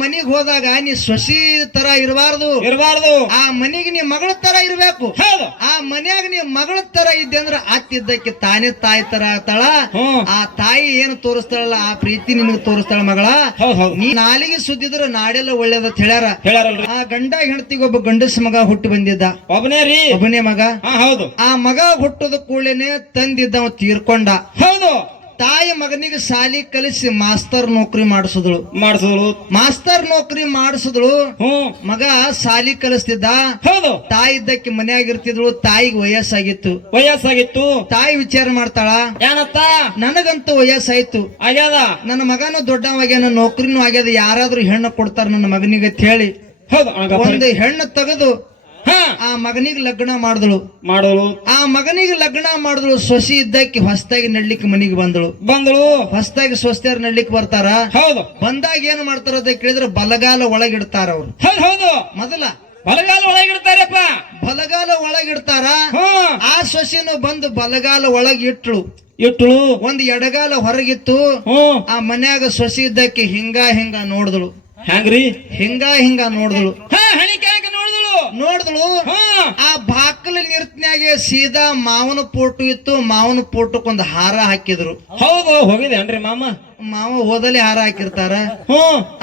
ಮನಿಗ್ ಹೋದಾಗ ನೀ ಸೊಸಿ ತರ ಇರಬಾರ್ದು. ಆ ಮನಿಗೆ ನೀ ಮಗಳ ತರ ಇರ್ಬೇಕು. ಆ ಮನ್ಯಾಗ ನೀ ಮಗಳ ತರ ಇದ್ದೆ ಅಂದ್ರ ಅತ್ತಿದ್ದಕ್ಕೆ ತಾನೇ ತಾಯಿ ತರ ಆಗ್ತಾಳ. ಆ ತಾಯಿ ಏನು ತೋರಿಸ್ತಾಳಲ್ಲ ಆ ಪ್ರೀತಿ ನಿನಗೆ ತೋರಿಸ್ತಾಳ ಮಗಳ. ನೀ ನಾಲಿಗೆ ಸುದ್ದಿದ್ರ ನಾಡೆಲ್ಲ ಒಳ್ಳೇದ ಹೇಳ್ಯಾರ. ಆ ಗಂಡ ಹೆಂಡತಿಗೆ ಒಬ್ಬ ಗಂಡಸ ಮಗ ಹುಟ್ಟು ಬಂದಿದ್ದ. ಒಬ್ಬನೇ ಮಗ. ಆ ಮಗ ಹುಟ್ಟದ ಕೂಡಲೇನೆ ತಂದಿದ್ದ ಅವ ತೀರ್ಕೊಂಡ. ತಾಯಿ ಮಗನಿಗೆ ಸಾಲಿ ಕಲಿಸಿ ಮಾಸ್ತರ್ ನೌಕರಿ ಮಾಡಿಸಿದಳು. ಮಾಸ್ತರ್ ನೌಕರಿ ಮಾಡಿಸಿದಳು. ಮಗ ಸಾಲಿ ಕಲಿಸ್ತಿದ್ದ. ತಾಯಿ ಇದ್ದಕ್ಕೆ ಮನೆಯಾಗಿರ್ತಿದ್ಳು. ತಾಯಿಗೆ ವಯಸ್ಸಾಗಿತ್ತು. ತಾಯಿ ವಿಚಾರ ಮಾಡ್ತಾಳ, ಏನತ್ತ ನನಗಂತೂ ವಯಸ್ಸಾಯ್ತು, ನನ್ನ ಮಗನು ದೊಡ್ಡವಾಗ್ಯಾನ, ನೌಕರಿನೂ ಆಗ್ಯದ, ಯಾರಾದ್ರೂ ಹೆಣ್ಣು ಕೊಡ್ತಾರ ನನ್ನ ಮಗನಿಗೆ ಅಂತ ಹೇಳಿ ಒಂದು ಹೆಣ್ಣು ತೆಗೆದು ಆ ಮಗನಿಗೆ ಲಗ್ನ ಮಾಡಿದಳು. ಆ ಮಗನಿಗೆ ಲಗ್ನ ಮಾಡಿದಳು. ಸೊಸಿ ಇದ್ದಕ್ಕೆ ಹೊಸದಾಗಿ ನಡ್ಲಿಕ್ಕೆ ಮನಿಗೆ ಬಂದಳು. ಹೊಸದಾಗಿ ಸೊಸ್ತಿಯರ್ ನಡ್ಲಿಕ್ಕೆ ಬರ್ತಾರ. ಬಂದಾಗ ಏನ್ ಮಾಡ್ತಾರ ಅಂತ ಕೇಳಿದ್ರೆ ಬಲಗಾಲ ಒಳಗಿಡ್ತಾರ. ಅವ್ರು ಮೊದಲ ಬಲಗಾಲ ಒಳಗಿಡ್ತಾರ. ಆ ಸೊಸಿನು ಬಂದು ಬಲಗಾಲ ಒಳಗಿಟ್ಳು. ಒಂದು ಎಡಗಾಲ ಹೊರಗಿತ್ತು. ಆ ಮನ್ಯಾಗ ಸೊಸಿ ಇದ್ದಕ್ಕೆ ಹಿಂಗ ನೋಡಿದಳು. ಹಿಂಗ ನೋಡಿದಳು. ಆ ಬಾಕಲ ನಿರ್ತ್ನ್ಯಾಗೆ ಸೀದಾ ಮಾವನ ಫೋಟೋ ಇತ್ತು. ಮಾವನ ಫೋಟೋಕ್ಕೊಂದು ಹಾರ ಹಾಕಿದ್ರು. ಹೋಗಿದೇನ್ರಿ ಮಾವ ಹೋದಲ್ಲಿ ಹಾರ ಹಾಕಿರ್ತಾರ.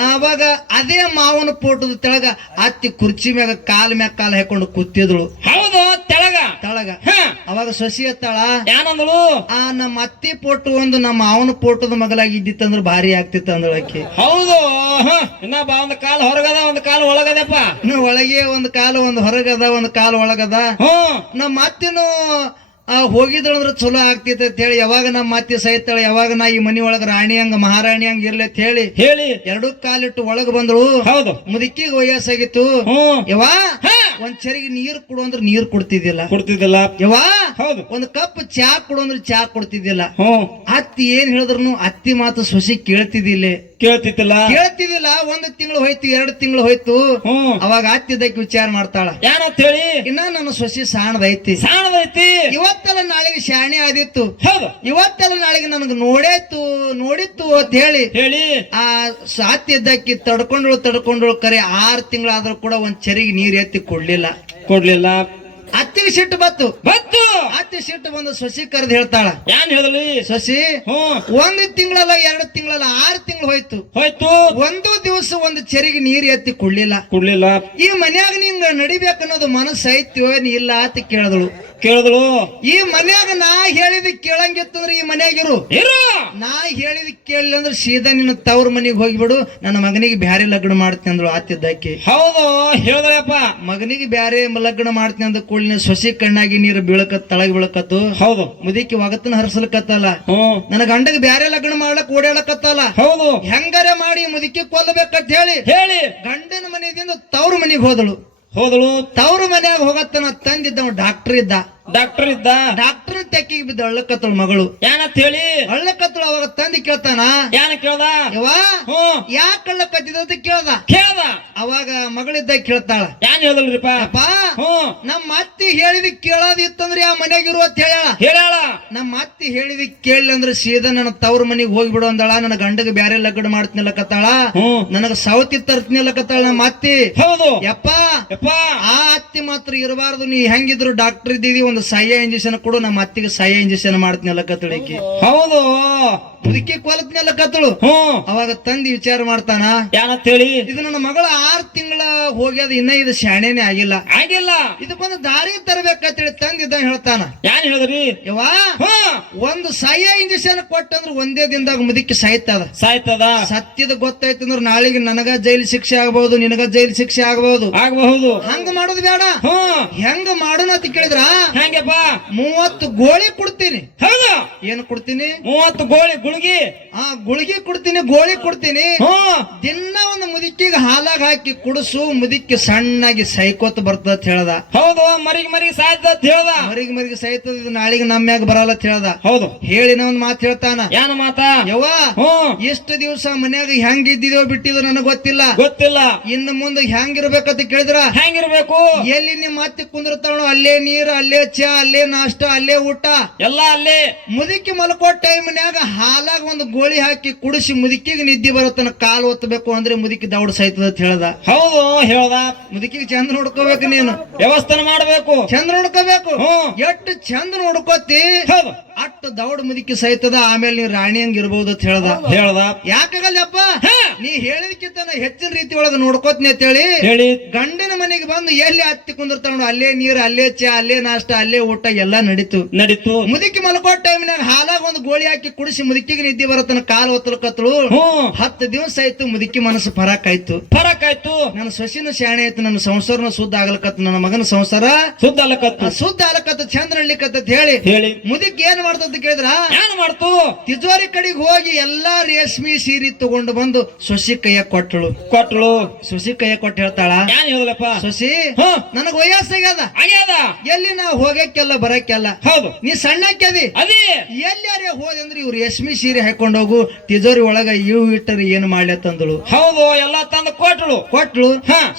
ಅವಾಗ ಅದೇ ಮಾವನ ಫೋಟೋದ ತೆಳಗ ಅತ್ತಿ ಕುರ್ಚಿ ಮ್ಯಾಗ ಕಾಲ್ ಹಾಕೊಂಡು ಕೂತಿದ್ರು. ತೆಳಗ ಅವಾಗ ಸೊಸಿ ಎತ್ತಾಳ, ಏನಂದಳು, ನಮ್ಮ ಅತ್ತಿ ಫೋಟೋ ಒಂದು ನಮ್ಮ ಮಾವನ ಫೋಟೋದ ಮಗಲಾಗಿ ಇದ್ದಿತ್ತಂದ್ರ ಭಾರಿ ಆಗ್ತಿತ್ತು ಅಂದಳು ಆಕಿ. ಒಂದ್ ಕಾಲ್ ಹೊರಗದ ಒಂದ್ ಕಾಲ್ ಒಳಗದಪ್ಪ. ಒಳಗೆ ಒಂದ್ ಕಾಲು ಒಂದ್ ಹೊರಗದ ಒಂದ್ ಕಾಲು ಒಳಗದ. ನಮ್ಮ ಅತ್ತಿನೂ ಹೋಗಿದಳಂದ್ರ ಚಲೋ ಆಗ್ತಿತ್ತು ಅಂತ ಹೇಳಿ ಯಾವಾಗ ನಮ್ಮ ಅತ್ತಿ ಸಹಿತಾಳ, ಯಾವಾಗ ನಾ ಈ ಮನಿ ಒಳಗ ರಾಣಿ ಹಂಗ ಮಹಾರಾಣಿ ಹಂಗ ಇರ್ಲಿ ಅಂತ ಹೇಳಿ ಎರಡೂ ಕಾಲಿಟ್ಟು ಒಳಗ ಬಂದಳು. ಮುದುಕಿಗೆ ವಯಸ್ಸಾಗಿತ್ತು. ಯವಾ ಒಂದ್ ಚರಿಗೆ ನೀರ್ ಕೊಡು ಅಂದ್ರೆ ನೀರ್ ಕೊಡ್ತಿದ್ದಿಲ್ಲ. ಯವಾ ಒಂದ್ ಕಪ್ ಚಾ ಕೊಡು ಅಂದ್ರೆ ಚಾ ಕೊಡ್ತಿದ್ದಿಲ್ಲ. ಅತ್ತಿ ಏನ್ ಹೇಳಿದ್ರು ಅತ್ತಿ ಮಾತು ಸೊಸಿ ಕೇಳ್ತಿದ್ದಿಲ್ಲ. ಒಂದು ತಿಂಗಳು ಹೋಯ್ತು, 2 ತಿಂಗಳು ಹೋಯ್ತು. ಅವಾಗ ಅತ್ತಿದ್ದಕ್ಕೆ ವಿಚಾರ ಮಾಡ್ತಾಳ, ಏನಂತ ಹೇಳಿ, ಇನ್ನ ನನ್ನ ಸೊಸಿ ಸಾಣದೈತಿ. ಇವತ್ತೆಲ್ಲ ನಾಳೆಗೆ ಶಾಣೆ ಆದಿತ್ತು. ಇವತ್ತೆಲ್ಲ ನಾಳೆಗೆ ನನಗೆ ನೋಡಿತ್ತು ಅಂತ ಹೇಳಿ ಆ ಅತ್ತಿದ್ದಕ್ಕೆ ತಡ್ಕೊಂಡಳು. ಕರೆ 6 ತಿಂಗಳಾದ್ರೂ ಕೂಡ ಒಂದ್ ಚರಿಗೆ ನೀರ್ ಎತ್ತಿ ಕೊಡ್ಲಿಲ್ಲ. ಅತ್ತಿಗೆ ಸಿಟ್ಟು ಬತ್ತು. ಅತ್ತಿ ಸಿಟ್ಟು ಬಂದು ಸೊಸಿ ಕರೆದು ಹೇಳ್ತಾಳ, ಏನ್ ಹೇಳಲಿ ಸೊಸಿ, 1 ತಿಂಗಳಲ್ಲ 2 ತಿಂಗಳಲ್ಲ 6 ತಿಂಗಳು ಹೋಯ್ತು. ಒಂದು ದಿವಸ ಒಂದು ಚರಿಗೆ ನೀರ್ ಎತ್ತಿ ಕೊಡ್ಲಿಲ್ಲ. ಈ ಮನ್ಯಾಗ ನಿಂಗ ನಡಿಬೇಕನ್ನೋದು ಮನಸ್ಸು ಐತ್ಯೋ ಇಲ್ಲ ಅಂತ ಕೇಳಿದಳು. ಈ ಮನ್ಯಾಗ ನಾ ಹೇಳಿದ ಕೇಳಂಗಿತ್ತಂದ್ರೆ ಈ ಮನ್ಯಾಗಿರು. ನಾ ಹೇಳಿದ ಕೇಳಿಲ್ಲ ಅಂದ್ರೆ ಸೀದಾ ನಿನ್ನ ತವ್ರ ಮನಿಗೆ ಹೋಗಿಬಿಡು, ನನ್ನ ಮಗನಿಗೆ ಬ್ಯಾರೆ ಲಗ್ನ ಮಾಡ್ತೀನಿ ಅಂದ್ರು ಆತಿದ್ದಕ್ಕೆ. ಹೇಳಿದ್ರಪ್ಪ, ಮಗನಿಗೆ ಬ್ಯಾರೆ ಲಗ್ನ ಮಾಡ್ತೀನಿ ಅಂದ ಕೂಡಲಿನ ಸೊಸಿ ಕಣ್ಣಾಗಿ ನೀರು ತಳಗ ಬೀಳಕತ್ತು. ಮುದಿಕಿ ಒಗತನ ಹರಿಸಲಕತ್ತಲ್ಲ. ನನ್ನ ಗಂಡಗೆ ಬ್ಯಾರೆ ಲಗ್ನ ಮಾಡ್ಲಕ್ ಓಡಾಡಕತ್ತಲ್ಲ. ಹೆಂಗಾರೆ ಮಾಡಿ ಮುದುಕಿ ಕೊಲ್ಲಬೇಕಂತ ಹೇಳಿ ಗಂಡನ ಮನೆಯಿಂದ ತವ್ರ ಮನಿಗೆ ಹೋದಳು. ತವ್ರ ಮನ್ಯಾಗ ಹೋಗತ್ತನ ತಂದಿದ್ದ ಡಾಕ್ಟರ್ ಇದ್ದ. ಡಾಕ್ಟರ್ ತೆಕ್ಕಿಗೆ ಬಿದ್ದ ಅಳ್ಳಕತ್ತಳು ಮಗಳು. ಏನಂತ ಹೇಳಿ ಅಳ್ಳಕತ್ತಳು. ಅವಾಗ ತಂದಿ ಕೇಳ್ತಾನ, ಏನ ಕೇಳ್ದ, ಯಾಕೆ ಅಳ್ಳಕತ್ತಿದ ಅಂತ ಕೇಳ್ದ. ಅವಾಗ ಮಗಳಿದ್ದ ಕೇಳ್ತಾಳ, ಏನ್ ಹೇಳಿದ್ರಿಪ್ಪ, ನಮ್ಮ ಅತ್ತಿ ಹೇಳಿದ ಕೇಳೋದಿತ್ತಂದ್ರೆ ಆ ಮನೆಯಾಗಿರು ಅಂತ ಹೇಳ. ನಮ್ಮ ಅತ್ತಿ ಹೇಳಿದ ಕೇಳಿ ಅಂದ್ರೆ ಸೀದಾ ನನ್ನ ತವ್ರ ಮನಿಗೆ ಹೋಗ್ಬಿಡು ಅಂದಳ. ನನ್ನ ಗಂಡಗೆ ಬ್ಯಾರೆ ಲಗ್ನ ಮಾಡ್ತೀನಲ್ಲಕತ್ತಾಳ, ನನಗ ಸೌತಿ ತರ್ತೀನಲ್ಲಕತ್ತಾಳ ನಮ್ಮ ಅತ್ತಿ. ಯಪ್ಪ ಆ ಅತ್ತಿ ಮಾತ್ರ ಇರಬಾರ್ದು, ನೀ ಹೆಂಗಿದ್ರು ಡಾಕ್ಟರ್ ಇದ್ದೀವಿ, ಒಂದು ಸಹ್ಯ ಇಂಜೆಕ್ಷನ್ ಕೊಡು, ನಮ್ಮ ಅತ್ತಿಗೆ ಸಹ್ಯ ಇಂಜೆಕ್ಷನ್ ಮಾಡ್ತೀನಲ್ಲಕತ್ತಳಿಕೆ. ಮುದುಕಿ ಕೊಲತ್ನೆಲ್ಲಕತ್ತಳು. ಅವಾಗ ತಂದಿ ವಿಚಾರ ಮಾಡ್ತಾನ, ಏನಂತ ಹೇಳಿ, ಇದು ನನ್ನ ಮಗಳ 6 ತಿಂಗಳ ಹೋಗ್ಯದ, ಇನ್ನ ಇದು ಶಾಣೆನೆ ಆಗಿಲ್ಲ. ಇದಕ್ಕೊಂದು ದಾರಿ ತರಬೇಕಂತೇಳಿ ತಂದಿದ್ದ ಹೇಳ್ತಾನ. ಏನ್ ಹೇಳಿದ್ರಿ, ಯವಾ ಒಂದು ಸಹ್ಯ ಇಂಜೆಕ್ಷನ್ ಕೊಟ್ಟಂದ್ರೆ ಒಂದೇ ದಿನದಾಗ ಮುದುಕಿ ಸಾಯ್ತದ. ಸತ್ಯದ ಗೊತ್ತಾಯ್ತಂದ್ರ ನಾಳೆಗೆ ನನಗ ಜೈಲ್ ಶಿಕ್ಷೆ ಆಗಬಹುದು, ನಿನಗ ಜೈಲ್ ಶಿಕ್ಷೆ ಆಗಬಹುದು. ಹಂಗ ಮಾಡೋದು ಬೇಡ. ಹೆಂಗ ಮಾಡೋಣ ಅಂತ ಕೇಳಿದ್ರ, ಹೆಂಗಪ್ಪ, 30 ಗೋಳಿ ಕೊಡ್ತೀನಿ. ಏನು ಕೊಡ್ತೀನಿ? 30 ಗೋಳಿ ಗುಳಿಗೆ. ಗುಳಿಗೆ ಕೊಡ್ತೀನಿ, ಗೋಳಿ ಕೊಡ್ತೀನಿ. ದಿನ ಒಂದು ಮುದುಕಿಗೆ ಹಾಲಾಗ ಹಾಕಿ ಕುಡಿಸು ಮುದಿಕ್ಕೆ ಸಣ್ಣಾಗಿ ಸೈಕೋತ್ ಬರ್ತದ ಅಂತ ಹೇಳ್ದ. ಹೌದು, ಮರಿಗೆ ಸಾಯ್ತದ ಅಂತ ಹೇಳ್ದ. ಮರಿಗೆ ಸೈತದ, ಇದು ನಾಳಿಗೆ ನಮ್ಮ್ಯಾಗ ಬರಲ್ಲ ಅಂತ ಹೇಳ್ದ. ಹೌದು, ಹೇಳಿನ ಒಂದ್ ಮಾತು ಹೇಳ್ತಾನ. ಏನ ಮಾತ? ಯವ್ವ, ಎಷ್ಟು ದಿವಸ ಮನ್ಯಾಗ ಹೆಂಗ್ ಇದ್ದಿದೋ ಬಿಟ್ಟಿದೋ ನನಗ್ ಗೊತ್ತಿಲ್ಲ. ಇನ್ನು ಮುಂದೆ ಹೆಂಗಿರ್ಬೇಕಂತ ಕೇಳಿದ್ರ ಹೆಂಗಿರ್ಬೇಕು? ಎಲ್ಲಿ ನಿಮ್ ಮತ್ತೆ ಕುಂದಿರ್ತಾವೋ ಅಲ್ಲೇ ನೀರು, ಅಲ್ಲೇ ಚಾ, ಅಲ್ಲೇ ನಾಷ್ಟ, ಅಲ್ಲೇ ಊಟ, ಎಲ್ಲ ಅಲ್ಲೇ. ಮುದುಕಿ ಮಲ್ಕೋ ಟೈಮ್ನ್ಯಾಗ ಹಾಲಾಗ ಒಂದು ಗೋಳಿ ಹಾಕಿ ಕುಡಿಸಿ ಮುದುಕಿಗೆ ನಿದ್ದೆ ಬರುತ್ತನ ಕಾಲು ಒತ್ತಬೇಕು ಅಂದ್ರೆ ಮುದುಕಿ ದೌಡ್ ಸಾಯ್ತದ ಅಂತ ಹೇಳ್ದ. ಹೌದು, ಹೇಳ್ದ. ಮುದುಕಿಗೆ ಚಂದ ನೋಡ್ಕೋಬೇಕು, ನೀನು ವ್ಯವಸ್ಥೆ ಮಾಡ್ಬೇಕು, ಚಂದ ನೋಡ್ಕೋಬೇಕು. ಎಷ್ಟು ಚಂದ ನೋಡ್ಕೋತಿ ಅಟ್ಟು ದೌಡ್ ಮುದುಕಿ ಸೈತದ. ಆಮೇಲೆ ನೀ ರಾಣಿ ಹಂಗ ಇರ್ಬಹುದು ಅಂತ ಹೇಳ್ದ. ಯಾಕಾಗಲ್ಲಪ್ಪ, ನೀ ಹೇಳಿದಕ್ಕಿಂತ ಹೆಚ್ಚಿನ ರೀತಿ ಒಳಗ ನೋಡ್ಕೋತೀನಿ ಅಂತ ಹೇಳಿ ಗಂಡನ ಮನೆಗೆ ಬಂದು ಎಲ್ಲಿ ಹತ್ತಿ ಕುಂದಿರ್ತಾವ ಅಲ್ಲೇ ನೀರು, ಅಲ್ಲೇ ಚಾ, ಅಲ್ಲೇ ನಾಷ್ಟ, ಅಲ್ಲೇ ಊಟ ಎಲ್ಲಾ ನಡೀತು. ಮುದುಕಿ ಮಲ್ಕೋ ಟೈಮ್ನಾಗ ಹಾಲಾಗ ಒಂದು ಗೋಳಿ ಹಾಕಿ ಕುಡಿಸಿ ಮುದುಕಿಗೆ ನಿದ್ದೆ ಬರತ್ತನ ಕಾಲು ಒತ್ತಲಕತ್ಳು. 10 ದಿವಸ ಆಯ್ತು, ಮುದುಕಿ ಮನಸ್ಸು ಫರಕ್ ಆಯ್ತು. ನನ್ನ ಸೊಸಿನ ಶಾಣೆ ಆಯ್ತು, ನನ್ನ ಸಂಸಾರನ ಶುದ್ಧ ಆಗಲಕತ್ತು, ನನ್ನ ಮಗನ ಸಂಸಾರ ಶುದ್ಧ ಆಗಲಕತ್ತು, ಚಂದ ನಡ್ಲಿಕತ್ತ ಹೇಳಿ ಮುದುಕಿ ಏನ್ ಮಾಡ್ತಂತ ಕೇಳಿದ್ರ, ಏನ್ ಮಾಡ್ತು? ತಿಜೋರಿ ಕಡೆಗೆ ಹೋಗಿ ಎಲ್ಲಾ ರೇಷ್ಮಿ ಸೀರೆ ತಗೊಂಡು ಬಂದು ಸೊಸಿ ಕೈಯ ಕೊಟ್ಟಳು. ಸೊಸಿ ಕೈಯ ಕೊಟ್ಟು ಹೇಳ್ತಾಳ, ಸೊಸಿ ನನಗ್ ವಯಸ್ಸಾಗ್ಯದ, ಎಲ್ಲಿ ನಾ ಹೋಗಕ್ಕೆಲ್ಲ ಬರಕ್ಕೆಲ್ಲ, ಹೌದು ನೀ ಸಣ್ಣಕ್ಕೆದಿ, ಎಲ್ಲಾರೇ ಹೋದಂದ್ರೆ ಇವ್ರು ರೇಷ್ಮಿ ಸೀರೆ ಹಾಕೊಂಡ್ ಹೋಗು, ತಿಜೋರಿ ಒಳಗ ಇವು ಇಟ್ಟರೆ ಏನು ಮಾಡ್ಲಿ ಅಂತಂದಳು. ಹೌದು, ಎಲ್ಲಾ ತಂದು ಕೊಟ್ಳು.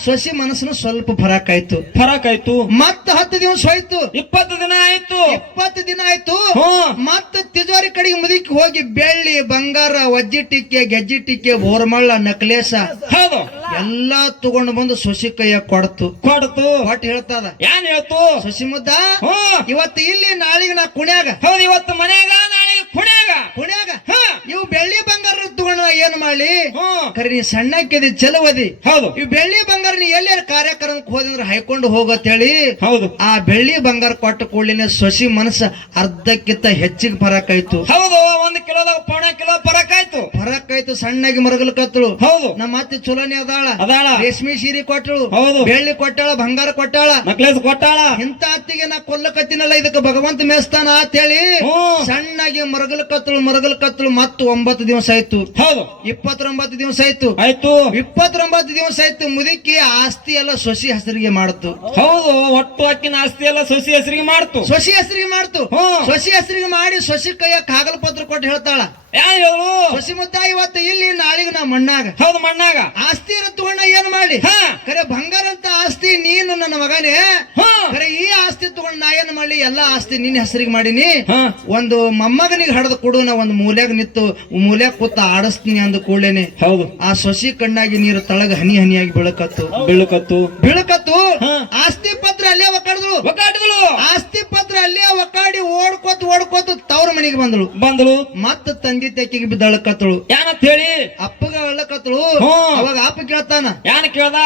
ಸೊಸಿ ಮನಸ್ಸನ್ನು ಸ್ವಲ್ಪ ಫರಕ್ ಆಯ್ತು. ಮತ್ತ 10 ದಿವಸ ಹೋಯ್ತು, 20 ದಿನ ಆಯ್ತು. ಮತ್ತ ತಿಜೋರಿ ಕಡೆಗೆ ಮುದುಕಿ ಹೋಗಿ ಬೆಳ್ಳಿ, ಬಂಗಾರ, ವಜ್ಜಿ ಟಿಕ್ಕೆ, ಗೆಜ್ಜಿ ಟಿಕ್ಕೆ, ಬೋರ್ಮಳ್ಳ, ನಕ್ಲೇಸ ಎಲ್ಲಾ ತಗೊಂಡು ಬಂದು ಸೊಸಿ ಕೈಯ ಕೊಡ್ತು. ಒಟ್ಟು ಹೇಳ್ತದ, ಏನ್ ಹೇಳ್ತು? ಸೊಸಿ ಮುದ್ದ, ಇವತ್ತು ಇಲ್ಲಿ, ನಾಳಿಗೆ ನಾ ಕುಣ್ಯಾಗ. ಹೌದು, ಇವತ್ತು ಮನ್ಯಾಗ, ನಾಳೆಗೆ ಕುಣ್ಯಾಗ. ಇವು ಬೆಳ್ಳಿ ಬಂಗಾರ ತಗೊಂಡ ಏನ್ ಮಾಡ್ಲಿ, ಕರೆ ನೀ ಸಣ್ಣಕ್ಕೆದಿ ಚಲವದಿ. ಹೌದು, ಇವ್ ಬೆಳ್ಳಿ ಬಂಗಾರ ನೀ ಎಲ್ಲಾರ ಕಾರ್ಯಕ್ರಮಕ್ಕೆ ಹೋದಂದ್ರೆ ಹಾಕೊಂಡು ಹೋಗತ್ ಹೇಳಿ. ಹೌದು, ಆ ಬೆಳ್ಳಿ ಬಂಗಾರ ಕೊಟ್ಟ ಕೂಡಲಿನ ಸೊಸಿ ಮನಸ್ಸ ಅರ್ಧಕ್ಕಿಂತ ಹೆಚ್ಚಿಗೆ ಫರಕ್ ಆಯ್ತು. ಹೌದು, 1 ಕಿಲೋದಾಗ 1.5 ಕಿಲೋ ಫರಕ್ ಆಯ್ತು. ಸಣ್ಣಾಗಿ ಮರಗಲ್ಕತ್ತಳು. ಹೌದು, ನಮ್ಮ ಅತ್ತೆ ಚಲೋನೆ ಅದಾಳ. ರೇಷ್ಮಿ ಸೀರೆ ಕೊಟ್ಟಳು, ಹೌದು, ಬೆಳ್ಳಿ ಕೊಟ್ಟಾಳ, ಬಂಗಾರ ಕೊಟ್ಟಾಳ, ನಕ್ಲೇಸ್ ಕೊಟ್ಟಾಳ. ಇಂತ ಅತ್ತಿಗೆ ನಾ ಕೊಲ್ಲಕತ್ತಿನಲ್ಲ, ಇದಕ್ಕೆ ಭಗವಂತ ಮೇಸ್ತಾನ ಅಂತ ಹೇಳಿ ಸಣ್ಣಾಗಿ ಮರಗಲ್ಕತ್ತಳು. ಮತ್ತು 9 ದಿವಸ ಆಯ್ತು. ಹೌದು, 29 ದಿವಸ ಆಯ್ತು. 29 ದಿವಸ ಆಯ್ತು. ಮುದುಕಿ ಆಸ್ತಿ ಎಲ್ಲ ಸೊಸಿ ಹೆಸರಿಗೆ ಮಾಡ್ತು. ಹೌದು, ಒಟ್ಟು ಅಕ್ಕಿನ ಆಸ್ತಿ ಎಲ್ಲ ಸೊಸಿ ಹೆಸರಿಗೆ ಮಾಡ್ತು. ಸೊಸಿ ಹೆಸರಿಗೆ ಮಾಡಿ ಸೊಸಿ ಕೈಯ ಕಾಗಲ ಪತ್ರ ಕೊಟ್ಟು ಹೇಳ್ತಾಳ, ಸೊಸಿ ಮುದ್ದ, ಇವತ್ತು ಇಲ್ಲಿ, ನಾಳಿಗೆ ನಾ ಮಣ್ಣಾಗ. ಹೌದು, ಮಣ್ಣಾಗ ಆಸ್ತಿ ತಗೊಂಡ ಏನ್ ಮಾಡಿ, ಕರೆ ಬಂಗಾರ ಅಂತ ಆಸ್ತಿ ನೀನು ನನ್ನ ಮಗನೇ, ಕರೆ ಈ ಆಸ್ತಿ ತಗೊಂಡ್ ನಾ ಏನ್ ಮಾಡ್ಲಿ, ಎಲ್ಲಾ ಆಸ್ತಿ ನಿನ್ನ ಹೆಸರಿಗೆ ಮಾಡೀನಿ. ಒಂದು ಮೊಮ್ಮಗನಿಗೆ ಹಡದ ಕೊಡು, ನಾ ಒಂದು ಮೂಲ್ಯಾಗ ನಿಂತು ಮೂಲ್ಯಾಗ ಕೂತ ಆಡಿಸ್ತೀನಿ ಅಂದ ಕೂಡಲೇನೆ. ಹೌದು, ಆ ಸೊಸಿ ಕಣ್ಣಾಗಿ ನೀರು ತಳಗ ಹನಿ ಹನಿಯಾಗಿ ಬೀಳಕತ್ತು. ಆಸ್ತಿ ಪತ್ರ ಅಲ್ಲೇ ಒಕ್ಕಾಡಿದಳು. ಆಸ್ತಿ ಪತ್ರ ಅಲ್ಲೇ ಒಕ್ಕಾಡಿ ಓಡ್ಕೋತ ತವ್ರ ಮನೆಗೆ ಬಂದಳು. ಮತ್ತ ತಂದಿ ತೆಕ್ಕಿಗೆ ಬಿದ್ದಳಕತ್ತಳು. ಏನಂತ ಹೇಳಿ ಅಪ್ಪಗ ಅಳ್ಳಕತ್ತಳು. ಅವಾಗ ಅಪ್ಪ ಕೇಳ್ತಾನ, ಕೇಳ್ದ,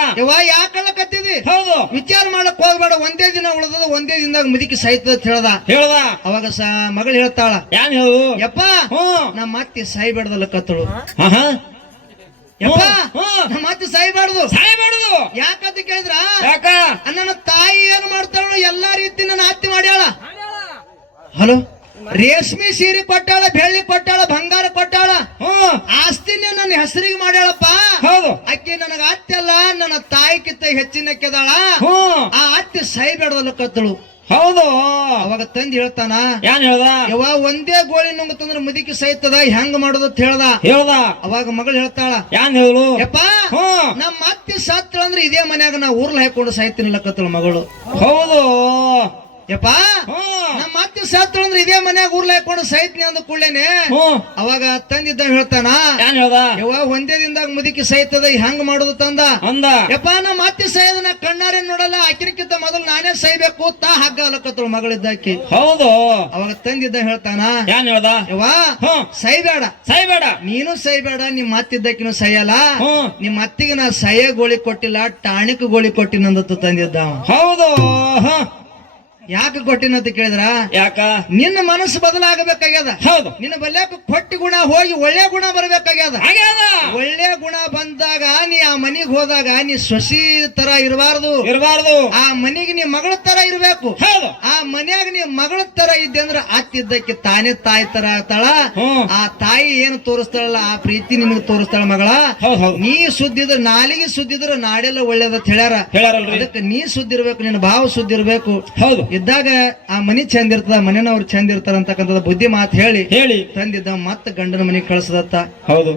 ಯಾಕೆ ಅಳ್ಳಕತ್ತಿದಿ? ಹೌದು, ವಿಚಾರ ಮಾಡಕ್ ಹೋಗ್ಬೇಡ, ಒಂದೇ ದಿನ ಉಳ್ದದ, ಒಂದೇ ದಿನದಾಗ ಮುದುಕಿ ಸಾಯ್ತದ ಹೇಳ್ದ. ಅವಾಗ ಮಗಳು ಹೇಳ್ತಾಳ, ಏನ್ ಹೇಳು ಯಪ್ಪ, ನಮ್ಮ ಅತ್ತಿ ಸಾಯ್ಬೇಡ್ದಲ್ಲಕತ್ತಳು. ನಮ್ಮ ಅತ್ತಿ ಸಾಯ್ಬಾರ್ದು. ಯಾಕಂತ ಕೇಳಿದ್ರ, ನನ್ನ ತಾಯಿ ಏನ್ ಮಾಡ್ತಾಳು, ಎಲ್ಲಾ ರೀತಿ ನನ್ನ ಅತ್ತಿ ಮಾಡ್ಯಾಳ. ಹಲೋ, ರೇಷ್ಮಿ ಸೀರೆ ಕೊಟ್ಟಾಳ, ಬೆಳ್ಳಿ ಕೊಟ್ಟಾಳ, ಬಂಗಾರ ಕೊಟ್ಟಾಳ, ಆಸ್ತಿನೇ ನನ್ನ ಹೆಸರಿಗೆ ಮಾಡ್ಯಾಳಪ್ಪ. ಹೌದು, ಅಕ್ಕಿ ನನಗ ಅತ್ತಿ ಅಲ್ಲ, ನನ್ನ ತಾಯಿಗಿಂತ ಹೆಚ್ಚಿನ ಕೆದಾಳ. ಆ ಅತ್ತಿ ಸಾಯ್ಬೇಡ್ದಲ್ಲಕತ್ತಳು. ಹೌದು, ಅವಾಗ ತಂದಿ ಹೇಳ್ತಾನ, ಏನ್ ಹೇಳ್ದ? ಒಂದೇ ಗೋಳಿ ನುಂಗತಂದ್ರ ಮುದುಕಿ ಸೈತದ, ಹೆಂಗ್ ಮಾಡೋದು ಅಂತ ಹೇಳ್ದ. ಅವಾಗ ಮಗಳು ಹೇಳ್ತಾಳ, ಏನ್ ಹೇಳು? ಯಪ್ಪ, ನಮ್ಮ ಅತ್ತಿ ಸತ್ತಳ ಅಂದ್ರೆ ಇದೇ ಮನ್ಯಾಗ ನಾ ಊರ್ಲ ಹಾಕೊಂಡು ಸಾಯ್ತೀನಿಲ್ಲಕತ್ತಳ ಮಗಳು. ಹೌದು, ಯಪ್ಪ, ನಮ್ಮ ಅತ್ತಿ ಸತ್ತಳ ಅಂದ್ರೆ ಇದೇ ಮನ್ಯಾಗ ಊರ್ಲ ಹಾಕೊಂಡು ಸಾಯ್ತೀನಿ ಅಂದ ಕೂಡಲೇನೆ. ಅವಾಗ ತಂದಿದ್ದ ಹೇಳ್ತಾನ, ಏನ್ ಹೇಳ್ದ? ಒಂದೇ ದಿನದಾಗ ಮುದುಕಿ ಸೈತದ, ಹೆಂಗ್ ಮಾಡೋದು ತಂದ. ಯಪ್ಪ, ನಮ್ಮ ಅತ್ತಿ ಸಾಯ್ದ ನಾ ಕಣ್ಣಾರೆ ನೋಡಲ್ಲ, ಆಕಿನಕ್ಕಿಂತ ಮೊದಲು ನಾನೇ ಸೈಬೇಕು, ತಾ ಹಗ್ಗ ಅಲಕತ್ತಳು ಮಗಳಿದ್ದಾಕಿ. ಹೌದು, ಅವಾಗ ತಂದಿದ್ದ ಹೇಳ್ತಾನ, ಏನ್ ಹೇಳ್ದ? ಸೈಬೇಡ, ನೀನು ಸೈಬೇಡ, ನಿಮ್ಮ ಅತ್ತಿದ್ದಕ್ಕಿನೂ ಸೈಯಲ್ಲ. ನಿಮ್ಮ ಅತ್ತಿಗೆ ನಾ ಸಯ ಗೋಳಿ ಕೊಟ್ಟಿಲ್ಲ, ಟಾಣಿಕ್ ಗೋಳಿ ಕೊಟ್ಟಿನಂದತ್ತು ತಂದಿದ್ದ. ಹೌದು, ಯಾಕೆ ಕೊಟ್ಟಿನ ಅಂತ ಕೇಳಿದ್ರ ಯಾಕ ನಿನ್ನ ಮನಸ್ಸು ಬದಲಾಗಬೇಕಾಗ್ಯದ. ಹೌದು ನಿನ್ನ ಬಲ್ಯಾಕ ಕೊಟ್ಟಿ ಗುಣ ಹೋಗಿ ಒಳ್ಳೆ ಗುಣ ಬರ್ಬೇಕಾಗ್ಯದ. ಆಗ್ಯಾದ. ಒಳ್ಳೆ ಗುಣ ಬಂದಾಗ ನೀ ಆ ಮನಿಗ್ ಹೋದಾಗ ನೀ ಸೊಸಿ ತರ ಇರಬಾರ್ದು. ಆ ಮನಿಗೆ ನೀ ಮಗಳ ತರ ಇರ್ಬೇಕು. ಹೌದು ಆ ಮನ್ಯಾಗ ನೀ ಮಗಳ ತರ ಇದ್ದೆ ಅಂದ್ರ ಅತ್ತಿದ್ದಕ್ಕೆ ತಾನೇ ತಾಯಿ ತರ ಆಗ್ತಾಳ. ಆ ತಾಯಿ ಏನು ತೋರಿಸ್ತಾಳಲ್ಲ ಆ ಪ್ರೀತಿ ನಿನಗೆ ತೋರಿಸ್ತಾಳ ಮಗಳ. ನೀ ಸುದ್ದಿದ್ರ ನಾಲಿಗೆ ಸುದ್ದಿದ್ರ ನಾಡೆಲ್ಲ ಒಳ್ಳೇದತ್ ಹೇಳ್ಯಾರಲ್ರಿ. ಅದಕ್ಕೆ ನೀ ಸುದ್ದಿರ್ಬೇಕು, ನಿನ್ನ ಭಾವ ಸುದ್ದಿರ್ಬೇಕು. ಹೌದು ಇದ್ದಾಗ ಆ ಮನಿ ಚಂದ ಇರ್ತದ, ಮನೆಯವ್ರು ಚಂದ ಇರ್ತಾರ ಅಂತಕ್ಕಂಥದ್ದು ಬುದ್ಧಿ ಮಾತು ಹೇಳಿ ಹೇಳಿ ತಂದಿದ್ದ ಮತ್ತ ಗಂಡನ ಮನೆಗೆ ಕಳ್ಸದತ್ತ. ಹೌದು